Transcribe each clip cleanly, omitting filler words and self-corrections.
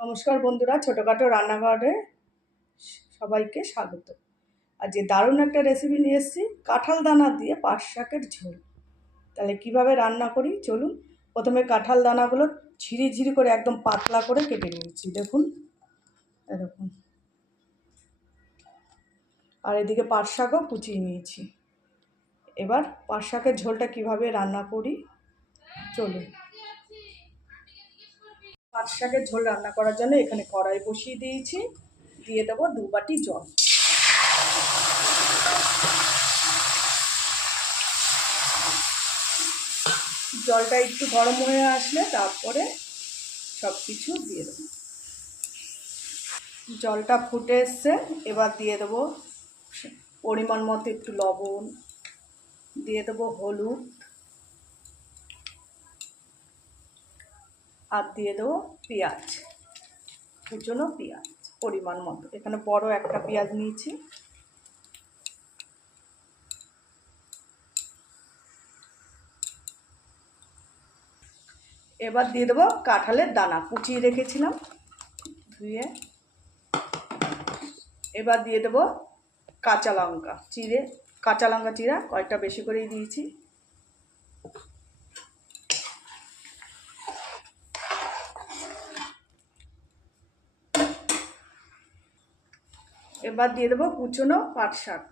নমস্কার বন্ধুরা, ছোটোখাটো রান্নাঘরে সবাইকে স্বাগত। আজ যে দারুণ একটা রেসিপি নিয়ে এসেছি, কাঁঠাল দানা দিয়ে পাট শাকের ঝোল। তাহলে কিভাবে রান্না করি চলুন। প্রথমে কাঁঠাল দানাগুলো ঝিরি ঝিরি করে একদম পাতলা করে কেটে নিয়েছি, দেখুন এরকম। আর এদিকে পাট শাকও কুচিয়ে নিয়েছি। এবার পাট শাকের ঝোলটা কিভাবে রান্না করি চলুন। পাট শাকের ঝোল রান্না করার জন্য এখানে কড়াই বসিয়ে দিয়েছি, দিয়ে দেবো 2 বাটি জল। জলটা একটু গরম হয়ে আসলে তারপরে সব কিছু দিয়ে দেবো। জলটা ফুটে এসছে, এবার দিয়ে দেবো পরিমাণ মতো একটু লবণ, দিয়ে দেবো হলুদ, আর দিয়ে দেবো পেঁয়াজ, কুচনো পেঁয়াজ পরিমাণ মতো। এখানে বড় একটা পেঁয়াজ নিয়েছি। এবার দিয়ে দেবো কাঁঠালের দানা, কুচিয়ে রেখেছিলাম ধুয়ে। এবার দিয়ে দেবো কাঁচা লঙ্কা চিরা, কয়েকটা বেশি করেই দিয়েছি। এবার দিয়ে দেবো কুচনো পাট শাক।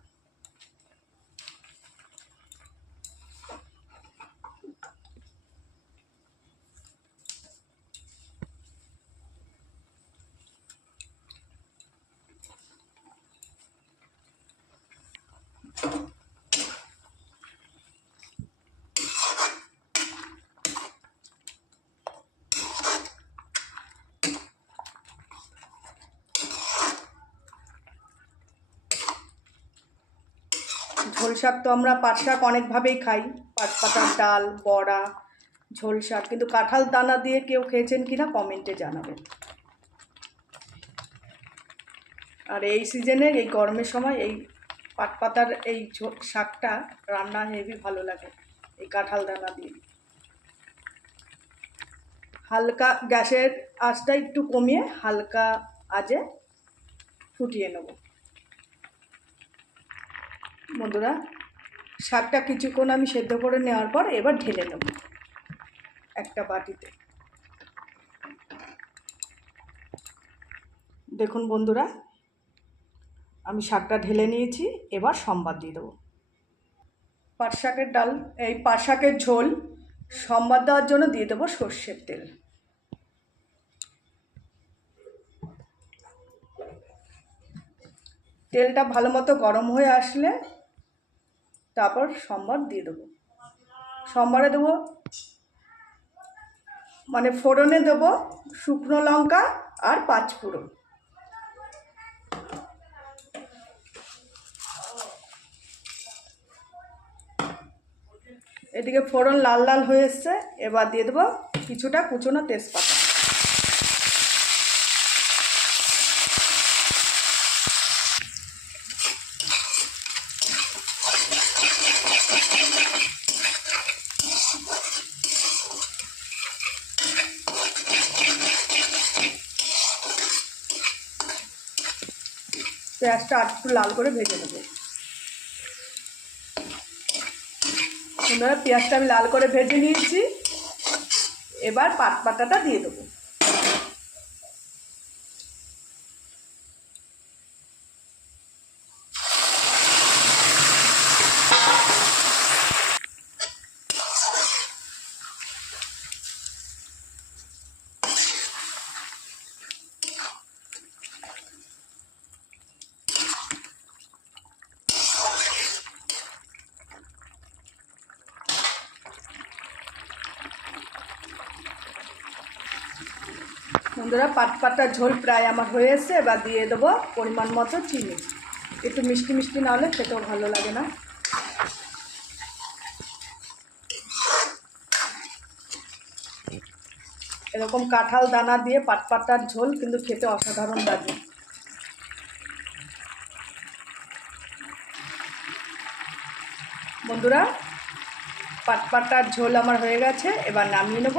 ঝোল শাক তো আমরা পাট শাক অনেকভাবেই খাই, পাট পাতার ডাল, বড়া, ঝোল শাক, কিন্তু কাঁঠাল দানা দিয়ে কেউ খেয়েছেন কিনা কমেন্টে জানাবেন। আর এই সিজনের, এই গরমের সময় এই পাট পাতার এই শাকটা রান্না হেভি ভালো লাগে এই কাঁঠাল দানা দিয়ে। হালকা গ্যাসের আঁচটা একটু কমিয়ে হালকা আঁচে ফুটিয়ে নেব। বন্ধুরা, শাকটা কিছুক্ষণ আমি সেদ্ধ করে নেওয়ার পর এবার ঢেলে নেব একটা বাটিতে। দেখুন বন্ধুরা, আমি শাকটা ঢেলে নিয়েছি। এবার সম্বাদ দিয়ে দেবো। পাট শাকের ডাল, এই পাট শাকের ঝোল সম্বাদ দেওয়ার জন্য দিয়ে দেবো সর্ষের তেল। তেলটা ভালো মতো গরম হয়ে আসলে তারপর সম্বার দিয়ে দেবো। সম্বারে দেবো মানে ফোড়নে দেবো শুকনো লঙ্কা আর 5 ফোড়ন। এদিকে ফোড়ন লাল লাল হয়ে এসছে, এবার দিয়ে দেবো কিছুটা কুচনো তেজপাতা। পেঁয়াজটা একটু লাল করে ভেজে নেব। পেঁয়াজটা আমি লাল করে ভেজে নিয়েছি। এবার পাট পাতাটা দিয়ে দেবো। বন্ধুরা, পাট পাতার ঝোল প্রায় আমার হয়ে এসছে। এবার দিয়ে দেবো পরিমাণ মতো চিনি। একটু মিষ্টি মিষ্টি না হলে খেতেও ভালো লাগে না। এরকম কাঁঠাল দানা দিয়ে পাট পাতার ঝোল কিন্তু খেতে অসাধারণ লাগে। বন্ধুরা, পাট পাতার ঝোল আমার হয়ে গেছে, এবার নামিয়ে নেব।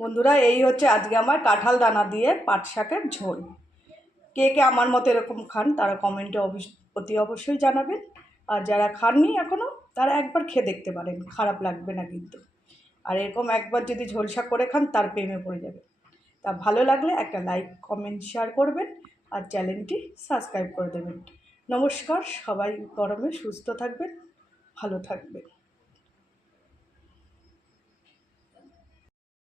বন্ধুরা, এই হচ্ছে আজকে আমার কাঁঠাল দানা দিয়ে পাট শাকের ঝোল। কে কে আমার মতো এরকম খান তারা কমেন্টে অতি অবশ্যই জানাবেন। আর যারা খাননি এখনও তারা একবার খেয়ে দেখতে পারেন, খারাপ লাগবে না কিন্তু। আর এরকম একবার যদি ঝোল শাক করে খান তার প্রেমে পড়ে যাবে। তা ভালো লাগলে একটা লাইক কমেন্ট শেয়ার করবেন আর চ্যানেলটি সাবস্ক্রাইব করে দেবেন। নমস্কার, সবাই গরমে সুস্থ থাকবেন, ভালো থাকবেন।